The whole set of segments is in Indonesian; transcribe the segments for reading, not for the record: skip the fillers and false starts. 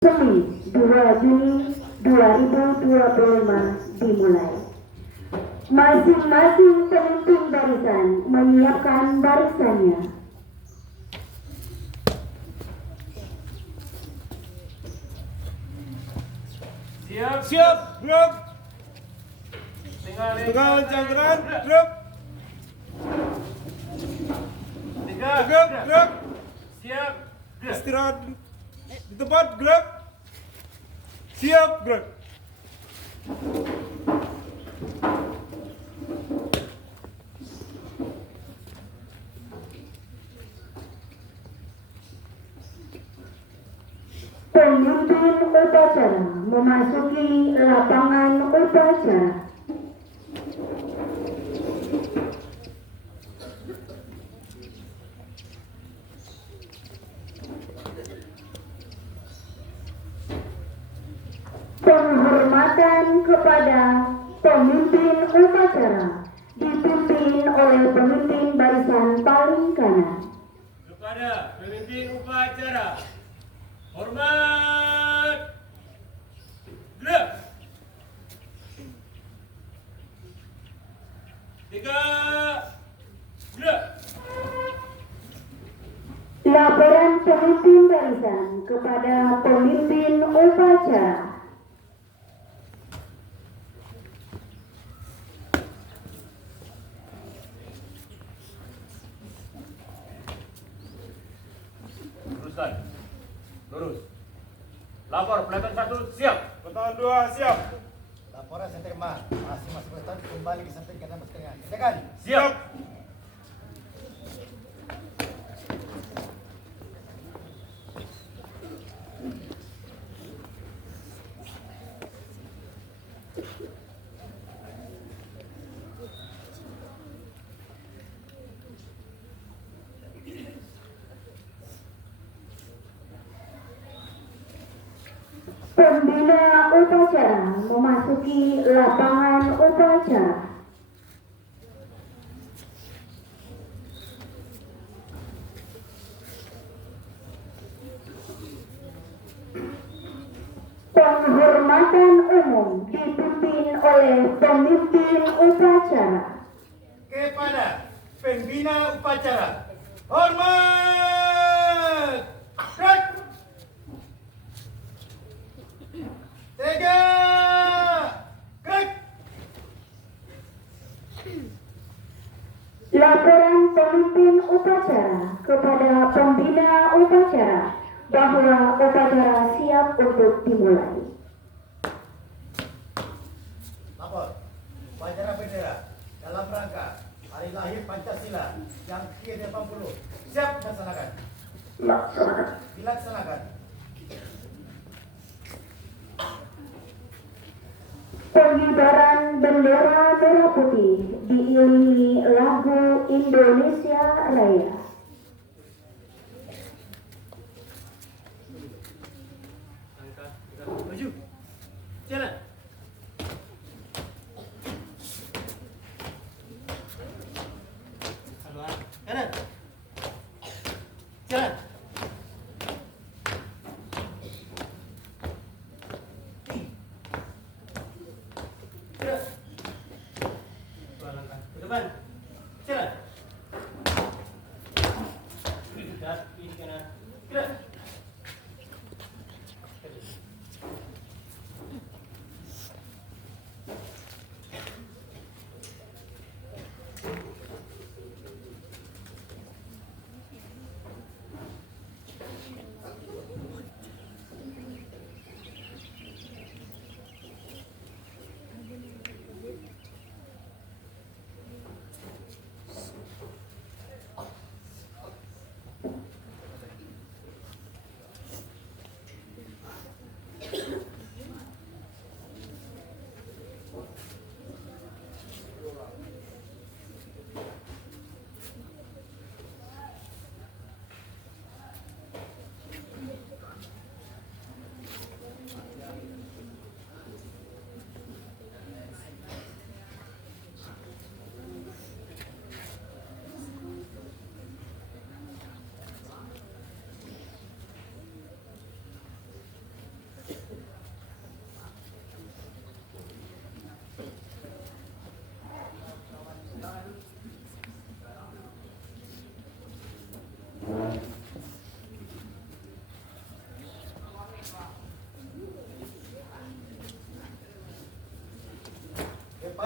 Senin 2 Juni 2025 dimulai. Masing-masing pemimpin barisan menyiapkan barisannya. Siap, grup. Tengah cangkran, grup. Grup. Siap. Istirahat di tempat, grup. Siap, grup. Pemimpin upacara memasuki lapangan upacara. Penghormatan kepada pemimpin upacara dipimpin oleh pemimpin barisan paling kanan. Kepada pemimpin upacara, hormat. Gerak. 3. Gerak. Laporan pemimpin barisan kepada pemimpin upacara. Luruskan. Lurus. Lapor pelakon 1 siap. Pelakon 2, siap. Laporan saya terima. Masing-masing pelakon kembali ke samping kanan bertengah. Silakan. Siap. Pembina upacara memasuki lapangan upacara. Penghormatan umum dipimpin oleh pemimpin upacara. Kepada pembina upacara. Hormat. Gerak. 3. Gerak. Laporan pemimpin upacara kepada pembina upacara bahwa upacara siap untuk dimulai. Lapor. Upacara bendera dalam rangka Hari Lahir Pancasila yang ke-80 siap dilaksanakan. Dilaksanakan. Pengibaran bendera merah putih diiringi lagu Indonesia Raya. Maju. Jalan. Kanan. Jalan. Gerak. Dua langkah ke depan. Jalan.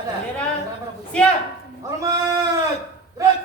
Bendera. Siap. Hormat. Gerak.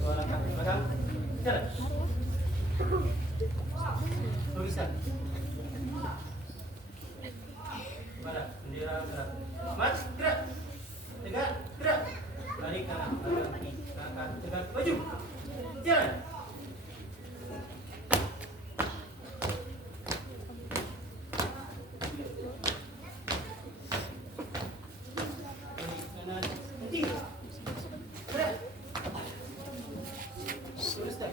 Dua langkah ke belakang. Jalan. Tulisan. Mana? Bendera gerak. Mat, gerak. Tegak, gerak. Balik kanan, kanan, tegak, maju. Jalan. Kanan, henti. Gerak. Teruskan.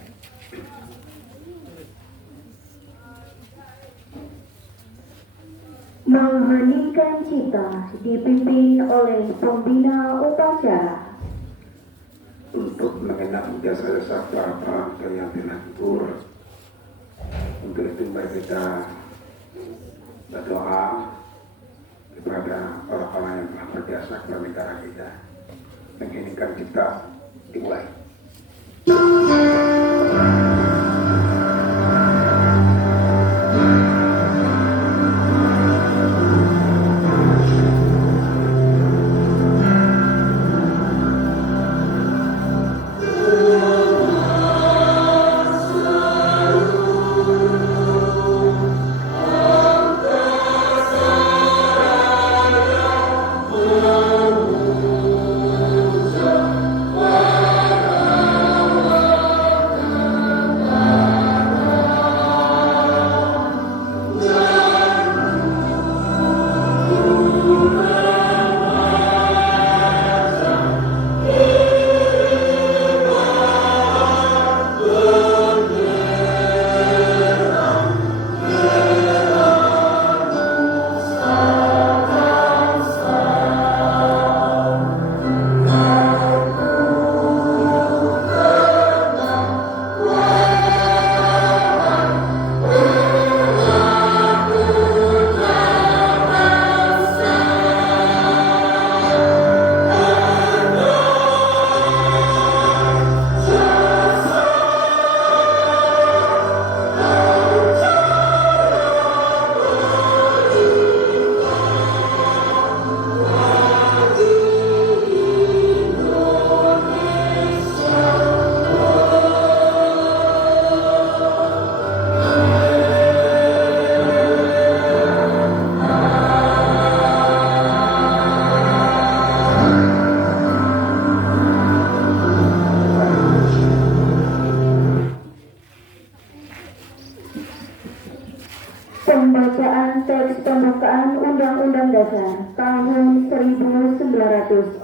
Mengheningkan cipta dipimpin oleh pembina upacara. Untuk mengenang jasa-jasa para perantau yang telah gugur. Untuk itu mari kita berdoa kepada orang-orang yang telah berjasa kepada negara kita. Mengheningkan cipta dimulai. Para tahun 1945.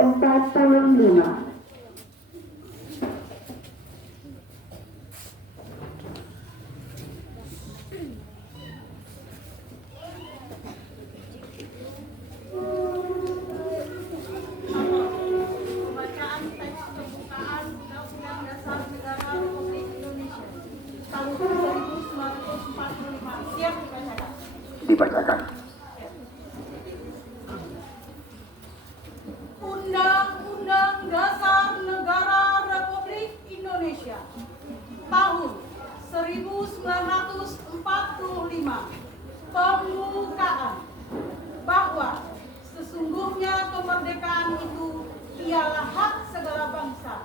Pembacaan teks pembukaan Undang-Undang Dasar Negara Republik Indonesia tahun 1945. Siap dibacakan. Dibacakan. Undang-Undang Dasar Negara Republik Indonesia tahun 1945. Pembukaan bahwa sesungguhnya kemerdekaan itu ialah hak segala bangsa,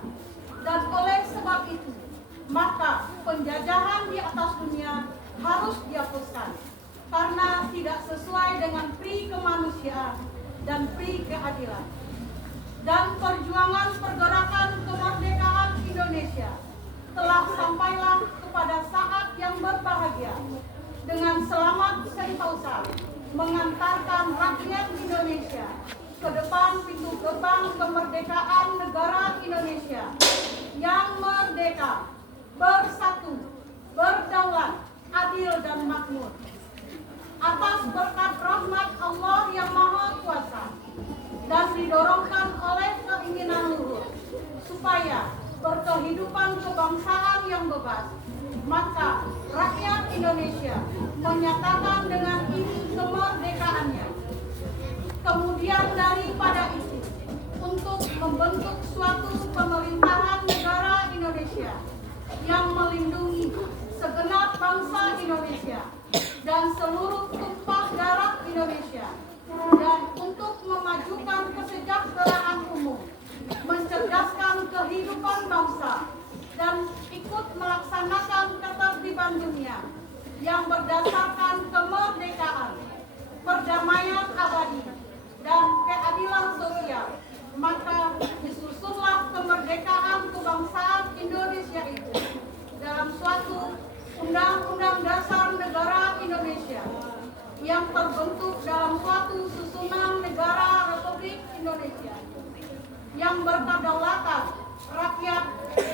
dan oleh sebab itu maka penjajahan di atas dunia harus dihapuskan karena tidak sesuai dengan pri kemanusiaan dan pri keadilan. Dan perjuangan pergerakan kemerdekaan Indonesia telah sampailah kepada saat yang berbahagia dengan selamat sentosa mengantarkan rakyat Indonesia ke depan pintu gerbang kemerdekaan negara Indonesia yang merdeka, bersatu, berdaulat, adil dan makmur. Atas berkat rahmat Allah yang Maha Kuasa dan didorongkan oleh keinginan luhur supaya berkehidupan kebangsaan yang bebas, maka rakyat Indonesia menyatakan dengan ini kemerdekaannya. Kemudian daripada itu, untuk membentuk suatu pemerintahan negara Indonesia yang melindungi segenap bangsa Indonesia dan seluruh tumpah darah Indonesia, dan untuk memajukan kesejahteraan umum, mencerdaskan kehidupan bangsa, dan ikut melaksanakan ketertiban dunia yang berdasarkan kemerdekaan, perdamaian abadi, dan keadilan sosial, maka disusunlah kemerdekaan kebangsaan Indonesia itu dalam suatu Undang-Undang Dasar Negara Indonesia yang terbentuk dalam suatu susunan negara Republik Indonesia yang berkedaulatan rakyat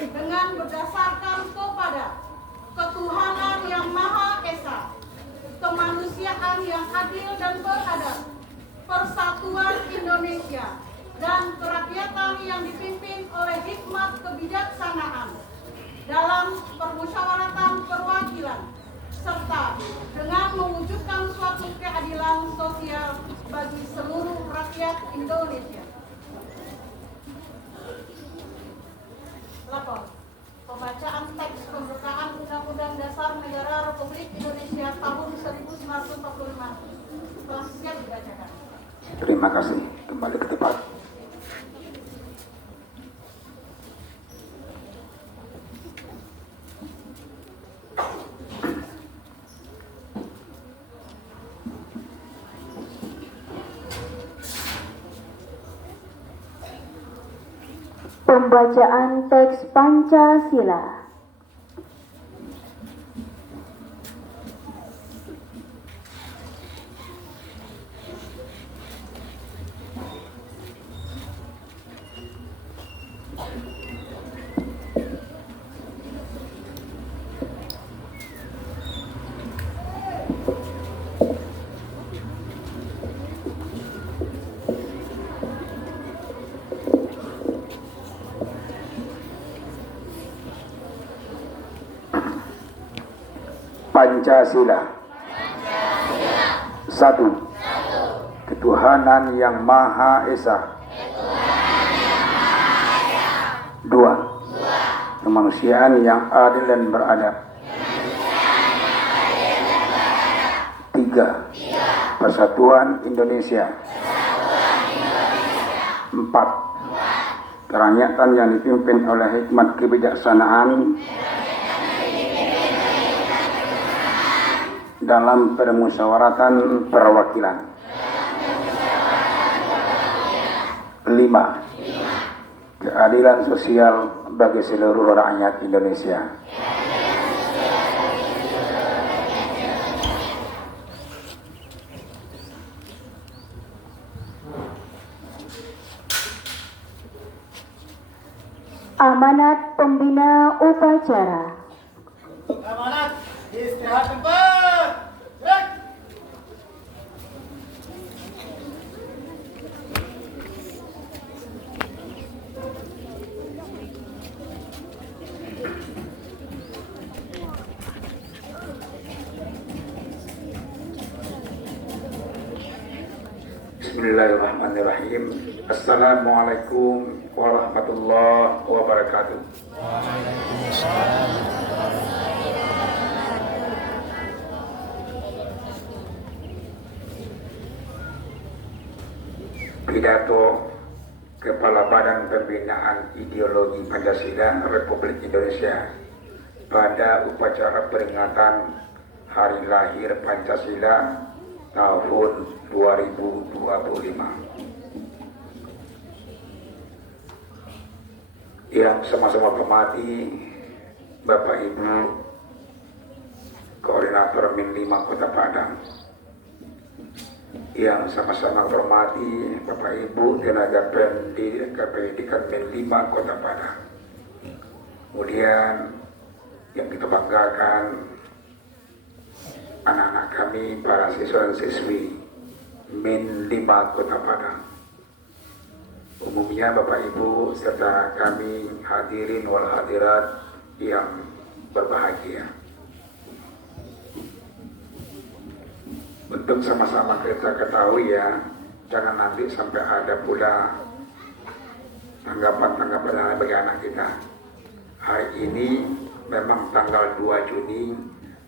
dengan berdasarkan kepada ketuhanan yang Maha Esa, kemanusiaan yang adil dan beradab, persatuan Indonesia, dan kerakyatan yang dipimpin oleh hikmat kebijaksanaan dalam permusyawaratan perwakilan, serta dengan mewujudkan suatu keadilan sosial bagi seluruh rakyat Indonesia. Lapor. Pembacaan teks pembukaan Undang-Undang Dasar Negara Republik Indonesia tahun 1945 telah siap dibacakan. Terima kasih. Kembali ke tempat. Pembacaan teks Pancasila. Pancasila. Satu. Ketuhanan yang Maha Esa. Dua. Kemanusiaan yang adil dan beradab. Tiga. Persatuan Indonesia. Empat. Kerakyatan yang dipimpin oleh hikmat kebijaksanaan dalam permusyawaratan perwakilan. 5. Keadilan sosial bagi seluruh rakyat Indonesia. Amanat pembina upacara. Amanat, istirahat tempat. Gerak. Bismillahirrahmanirrahim. Assalamualaikum warahmatullahi wabarakatuh. Pidato Kepala Badan Pembinaan Ideologi Pancasila Republik Indonesia pada upacara peringatan Hari Lahir Pancasila tahun 2025. Yang sama-sama hormati Bapak Ibu Koordinator Min 5 Kota Padang, yang sama-sama hormati Bapak Ibu tenaga pendidikan Min 5 Kota Padang, kemudian yang kita banggakan anak-anak kami, para siswa dan siswi Min 5 Kota Padang, umumnya Bapak Ibu serta kami hadirin wal hadirat yang berbahagia. Untuk sama-sama kita ketahui ya, jangan nanti sampai ada pula tanggapan-tanggapan bagi anak kita. Hari ini memang tanggal 2 Juni,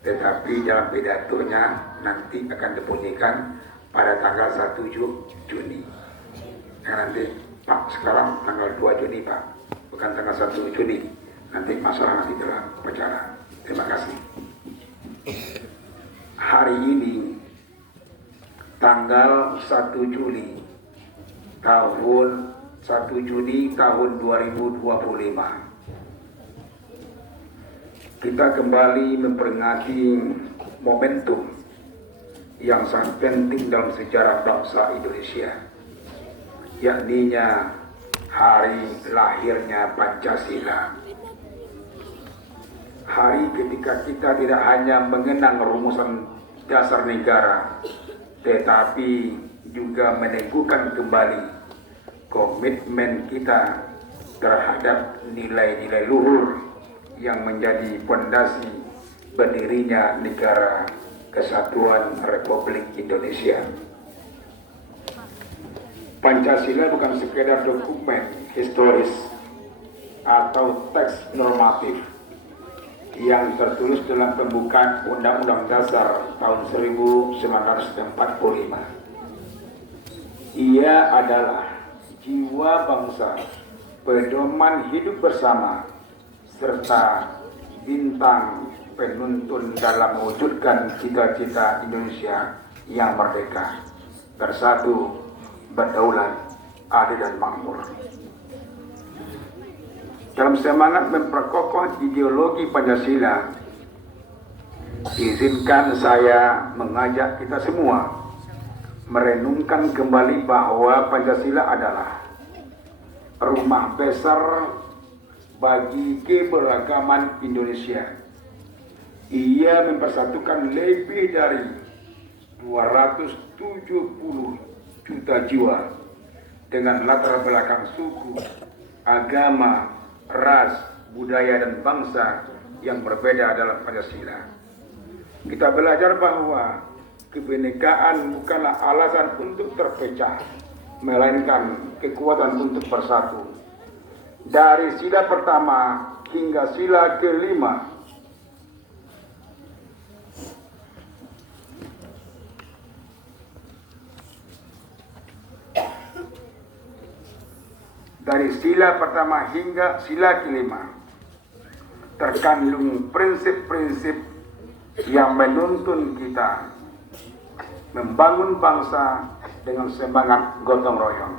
tetapi dalam pidatonya nanti akan dibunyikan pada tanggal 1 Juni. Ya, nanti Pak, sekarang tanggal 2 Juni Pak, bukan tanggal 1 Juni. Nanti masalah nanti dalam upacara. Terima kasih. Hari ini tanggal 1 Juni tahun 2025, kita kembali memperingati momentum yang sangat penting dalam sejarah bangsa Indonesia, yakninya hari lahirnya Pancasila. Hari ketika kita tidak hanya mengenang rumusan dasar negara, tetapi juga meneguhkan kembali komitmen kita terhadap nilai-nilai luhur yang menjadi fondasi berdirinya Negara Kesatuan Republik Indonesia. Pancasila bukan sekedar dokumen historis atau teks normatif yang tertulis dalam pembukaan Undang-Undang Dasar tahun 1945. Ia adalah jiwa bangsa, pedoman hidup bersama, serta bintang penuntun dalam mewujudkan cita-cita Indonesia yang merdeka, bersatu, berdaulat, adil dan makmur. Dalam semangat memperkokoh ideologi Pancasila, izinkan saya mengajak kita semua merenungkan kembali bahwa Pancasila adalah rumah besar bagi keberagaman Indonesia. Ia mempersatukan lebih dari 270 juta jiwa dengan latar belakang suku, agama, ras, budaya, dan bangsa yang berbeda dalam Pancasila. Kita belajar bahwa kebinekaan bukanlah alasan untuk terpecah, melainkan kekuatan untuk bersatu. Dari sila pertama hingga sila kelima, terkandung prinsip-prinsip yang menuntun kita membangun bangsa dengan semangat gotong royong,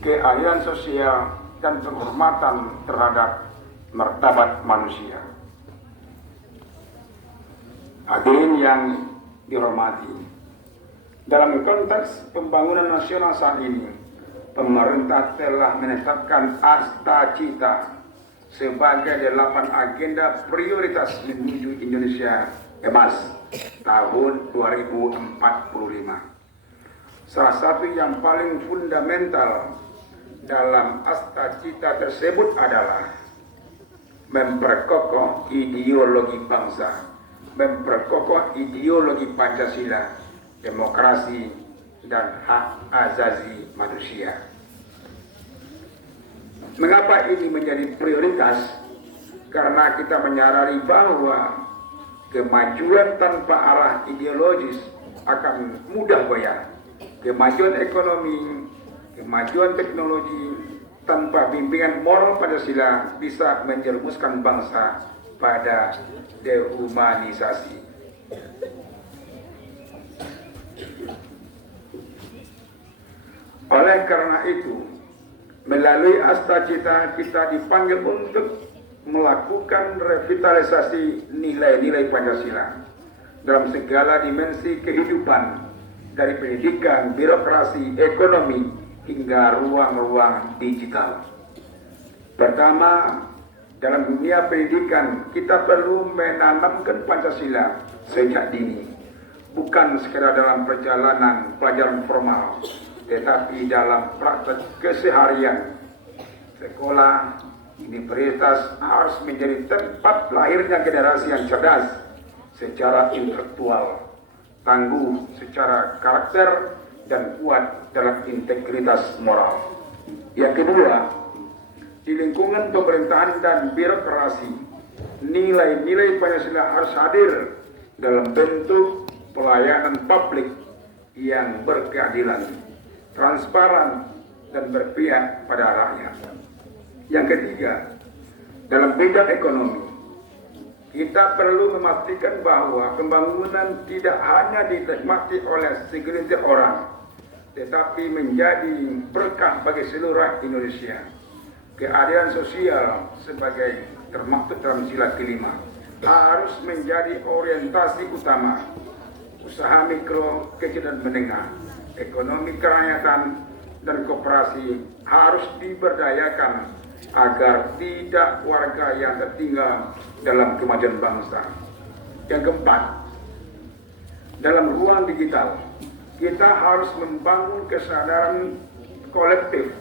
keadilan sosial, dan penghormatan terhadap martabat manusia. Hadirin yang dihormati, dalam konteks pembangunan nasional saat ini, pemerintah telah menetapkan Astacita sebagai 8 agenda prioritas menuju Indonesia Emas tahun 2045. Salah satu yang paling fundamental dalam Astacita tersebut adalah memperkokoh ideologi bangsa, memperkokoh ideologi Pancasila, demokrasi, dan hak asasi manusia. Mengapa ini menjadi prioritas? Karena kita menyadari bahwa kemajuan tanpa arah ideologis akan mudah goyah. Kemajuan ekonomi, kemajuan teknologi tanpa bimbingan moral Pancasila bisa menjerumuskan bangsa pada dehumanisasi. Oleh karena itu, melalui Astacita kita dipanggil untuk melakukan revitalisasi nilai-nilai Pancasila dalam segala dimensi kehidupan, dari pendidikan, birokrasi, ekonomi, hingga ruang-ruang digital. Pertama, dalam dunia pendidikan kita perlu menanamkan Pancasila sejak dini, bukan sekedar dalam perjalanan pelajaran formal, tetapi dalam praktek keseharian. Sekolah, universitas harus menjadi tempat lahirnya generasi yang cerdas secara intelektual, tangguh secara karakter, dan kuat dalam integritas moral. Yang kedua, di lingkungan pemerintahan dan birokrasi, nilai-nilai Pancasila harus hadir dalam bentuk pelayanan publik yang berkeadilan, transparan, dan berpihak pada rakyat. Yang ketiga, dalam bidang ekonomi, kita perlu memastikan bahwa pembangunan tidak hanya dinikmati oleh segelintir orang, tetapi menjadi berkah bagi seluruh Indonesia. Keadilan sosial sebagai termaktub dalam sila kelima harus menjadi orientasi utama. Usaha mikro, kecil dan menengah, ekonomi kerakyatan, dan koperasi harus diberdayakan agar tidak warga yang tertinggal dalam kemajuan bangsa. Yang keempat, dalam ruang digital, kita harus membangun kesadaran kolektif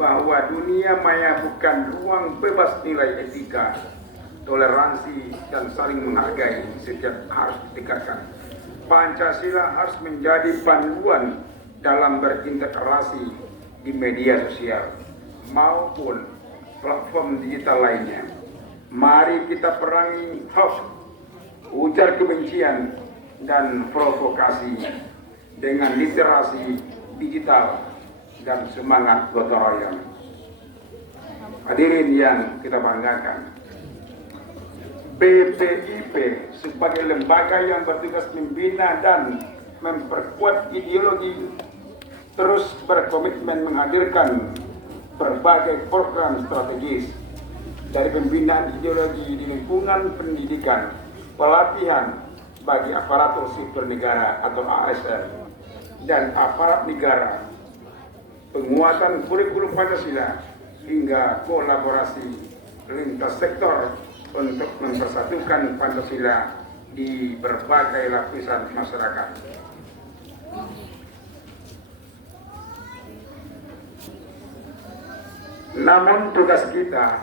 bahwa dunia maya bukan ruang bebas nilai etika, toleransi, dan saling menghargai setiap harus ditingkatkan. Pancasila harus menjadi panduan dalam berinteraksi di media sosial maupun platform digital lainnya. Mari kita perangi hoax, ujar kebencian, dan provokasi dengan literasi digital dan semangat gotong royong. Hadirin yang kita banggakan, BPIP sebagai lembaga yang bertugas membina dan memperkuat ideologi terus berkomitmen menghadirkan berbagai program strategis, dari pembinaan ideologi di lingkungan pendidikan, pelatihan bagi aparatur sipil negara atau ASN dan aparat negara, penguatan kurikulum Pancasila, hingga kolaborasi lintas sektor untuk mempersatukan Pancasila di berbagai lapisan masyarakat. Namun tugas kita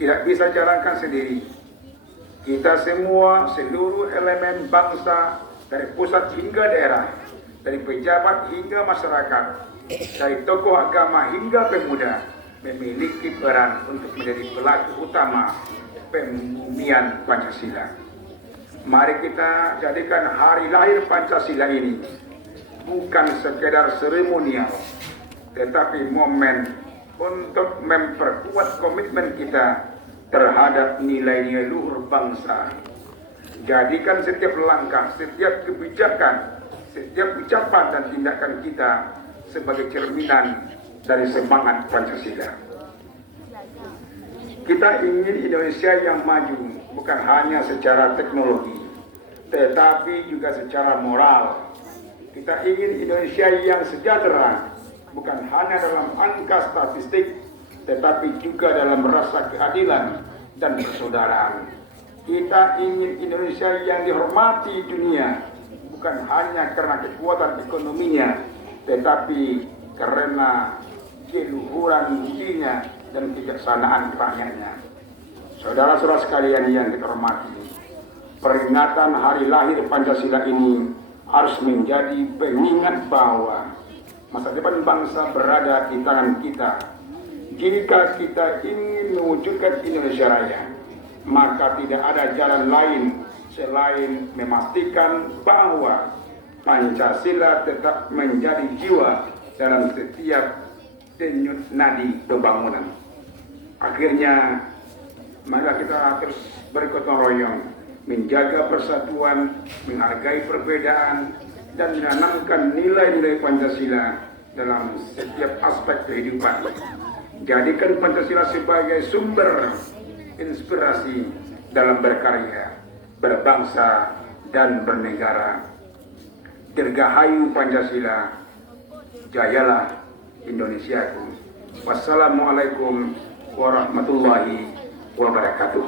tidak bisa jalankan sendiri. Kita semua, seluruh elemen bangsa, dari pusat hingga daerah, dari pejabat hingga masyarakat, dari tokoh agama hingga pemuda, memiliki peran untuk menjadi pelaku utama pembumian Pancasila. Mari kita jadikan hari lahir Pancasila ini bukan sekedar seremonial, tetapi momen untuk memperkuat komitmen kita terhadap nilai-nilai luhur bangsa. Jadikan setiap langkah, setiap kebijakan, setiap ucapan dan tindakan kita sebagai cerminan dari semangat Pancasila. Kita ingin Indonesia yang maju bukan hanya secara teknologi, tetapi juga secara moral. Kita ingin Indonesia yang sejahtera, bukan hanya dalam angka statistik, tetapi juga dalam rasa keadilan dan persaudaraan. Kita ingin Indonesia yang dihormati dunia, bukan hanya karena kekuatan ekonominya, tetapi karena keluhuran budinya dan kebijaksanaan rakyatnya. Saudara-saudara sekalian yang kita hormati, peringatan hari lahir Pancasila ini harus menjadi pengingat bahwa masa depan bangsa berada di tangan kita. Jika kita ingin mewujudkan Indonesia Raya, maka tidak ada jalan lain selain memastikan bahwa Pancasila tetap menjadi jiwa dalam setiap denyut nadi pembangunan. Akhirnya, mari kita terus bergotong royong, menjaga persatuan, menghargai perbedaan, dan menanamkan nilai-nilai Pancasila dalam setiap aspek kehidupan. Jadikan Pancasila sebagai sumber inspirasi dalam berkarya, berbangsa, dan bernegara. Dirgahayu Pancasila, jayalah Indonesiaku. Wassalamualaikum warahmatullahi wabarakatuh.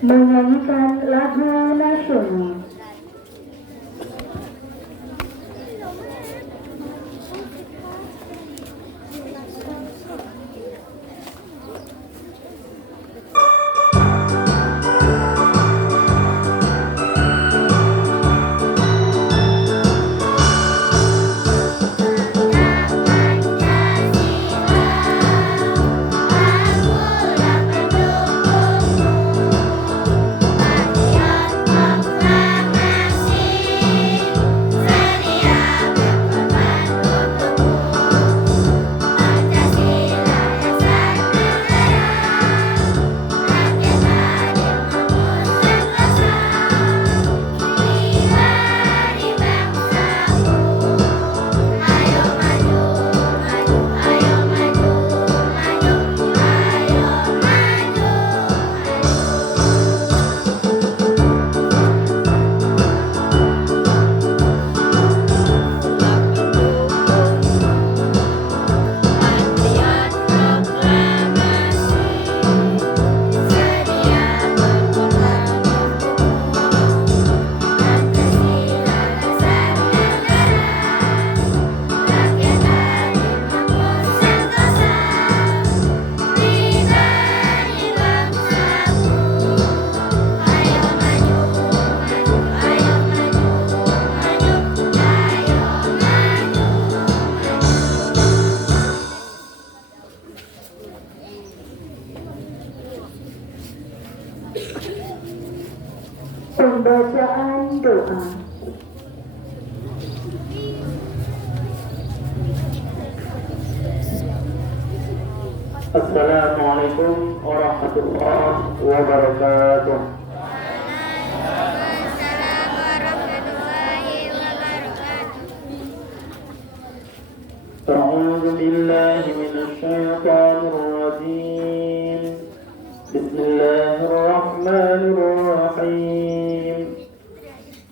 Menyanyikan lagu nasional. Pembacaan doa. Assalamualaikum warahmatullahi wabarakatuh. أعوذ بالله من الشيطان الرجيم. بسم الله الرحمن الرحيم.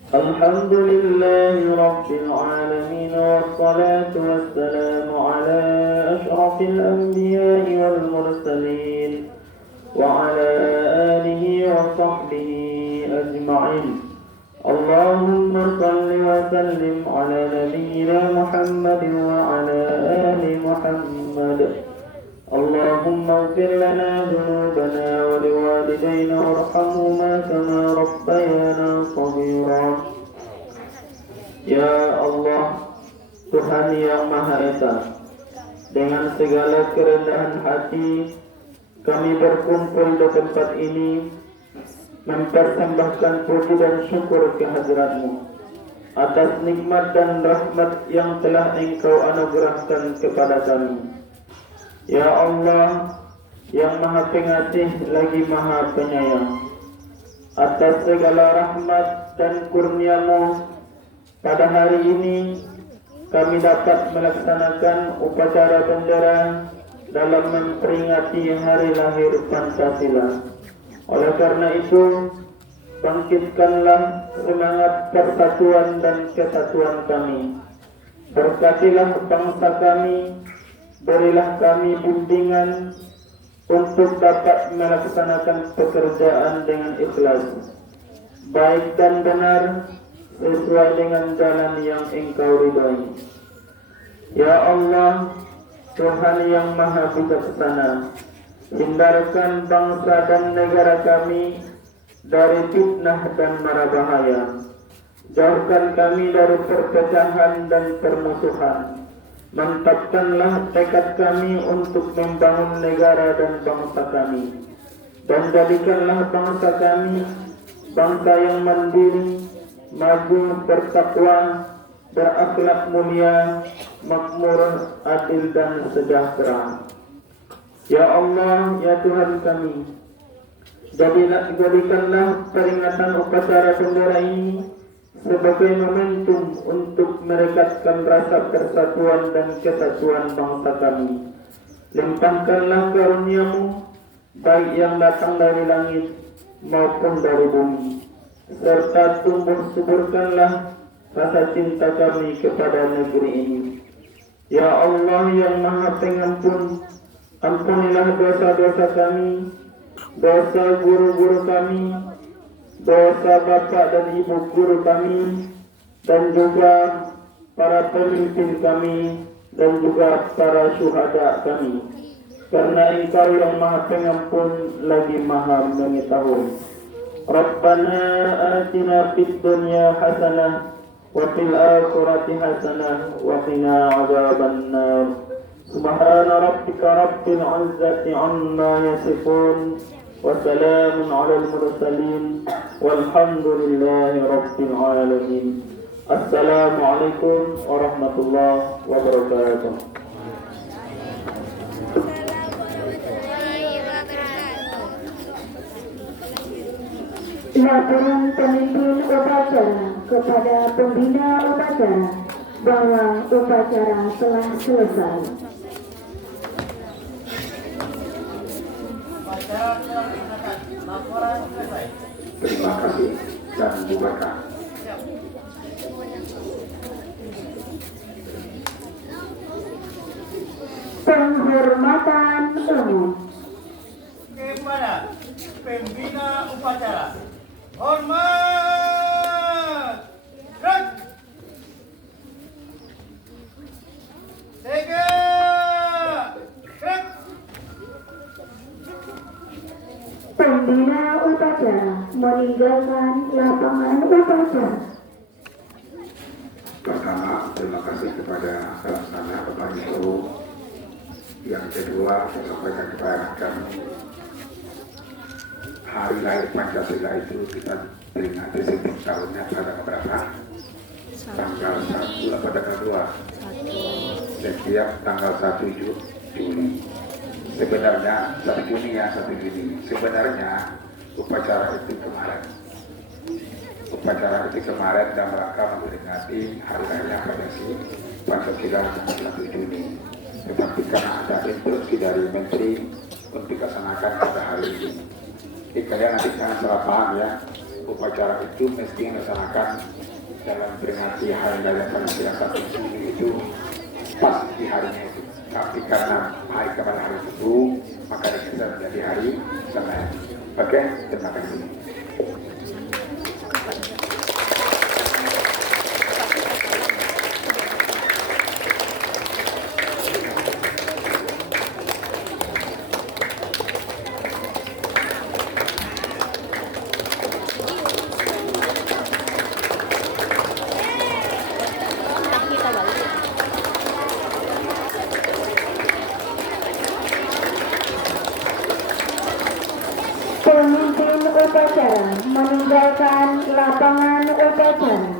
الحمد لله رب العالمين، والصلاة والسلام على أشرف الأنبياء والمرسلين وعلى آله وصحبه أجمعين. اللهم صل وسلم على نبينا محمد وعلى آل محمد. اللهم اغفر لنا ذنوبنا ولوالدينا وارحمهما كما ربيانا صغيرا. Ya Allah, Tuhan yang Maha Esa, dengan segala kerendahan hati kami berkumpul di tempat ini mempersembahkan puji dan syukur kehadirat-Mu atas nikmat dan rahmat yang telah Engkau anugerahkan kepada kami. Ya Allah, yang Maha Pengasih lagi Maha Penyayang, atas segala rahmat dan kurnia-Mu pada hari ini kami dapat melaksanakan upacara bendera dalam memperingati hari lahir Pancasila. Oleh karena itu, bangkitkanlah semangat persatuan dan kesatuan kami. Berkatilah bangsa kami, berilah kami bimbingan untuk dapat melaksanakan pekerjaan dengan ikhlas, baik dan benar, sesuai dengan jalan yang Engkau ridhoi. Ya Allah, Tuhan yang Maha Bijaksana, hindarkan bangsa dan negara kami dari fitnah dan mara bahaya. Jauhkan kami dari perpecahan dan permusuhan. Mantapkanlah tekad kami untuk membangun negara dan bangsa kami. Dan jadikanlah bangsa kami bangsa yang mandiri, maju, bertakwa, berakhlak mulia, makmur, adil dan sejahtera. Ya Allah, ya Tuhan kami, jadikanlah peringatan upacara bendera ini sebagai momentum untuk merekatkan rasa persatuan dan kesatuan bangsa kami. Limpahkanlah karunia-Mu, baik yang datang dari langit maupun dari bumi, serta tumbuh suburkanlah rasa cinta kami kepada negeri ini. Ya Allah yang Maha Pengampun, ampunilah dosa-dosa kami, dosa guru-guru kami, dosa bapak dan ibu guru kami, dan juga para pemimpin kami, dan juga para syuhada kami. Karena Engkau yang Maha Pengampun lagi Maha Mengetahui. Rabbana atina fid dunya hasanah wa fil akhirati hasanah wa qina adzabannar. Subhana rabbika rabbil izzati amma yasifun wa salamun alal mursalin walhamdulillahi rabbil alamin. Assalamualaikum warahmatullahi wabarakatuh. Laporan pemimpin upacara kepada pembina upacara bahwa upacara telah selesai. Upacara telah dilaksanakan. Laporan selesai. Terima kasih dan bubarkan. Penghormatan umum. Kepada pembina upacara. Hormat! Gerak! Tegak! Gerak! Pembina upacara meninggalkan lapangan upacara. Pertama, terima kasih kepada pelaksana Bapak Ibu. Yang kedua, saya sampaikan kepada kami, hari lahir Pancasila itu kita peringati setiap tahunnya pada berapa? Tanggal 1 atau tanggal 2? Setiap tanggal 1 Juni. Sebenarnya 1 Juni ya, 1 Juni. Sebenarnya upacara itu kemarin. Upacara itu kemarin dalam rangka memperingati hari lahirnya Pancasila tanggal 1 Juni. Tetapi karena ada instruksi dari Menteri untuk dilaksanakan pada hari ini. Jadi kalian nanti jangan salah paham ya, upacara itu mesti dilaksanakan dalam peringati hari raya Pancasila 1 Juni itu pas di harinya itu. Tapi karena hari kemarin hari itu, maka bisa menjadi hari Senin. Oke, terima kasih. Pemimpin upacara meninggalkan lapangan upacara.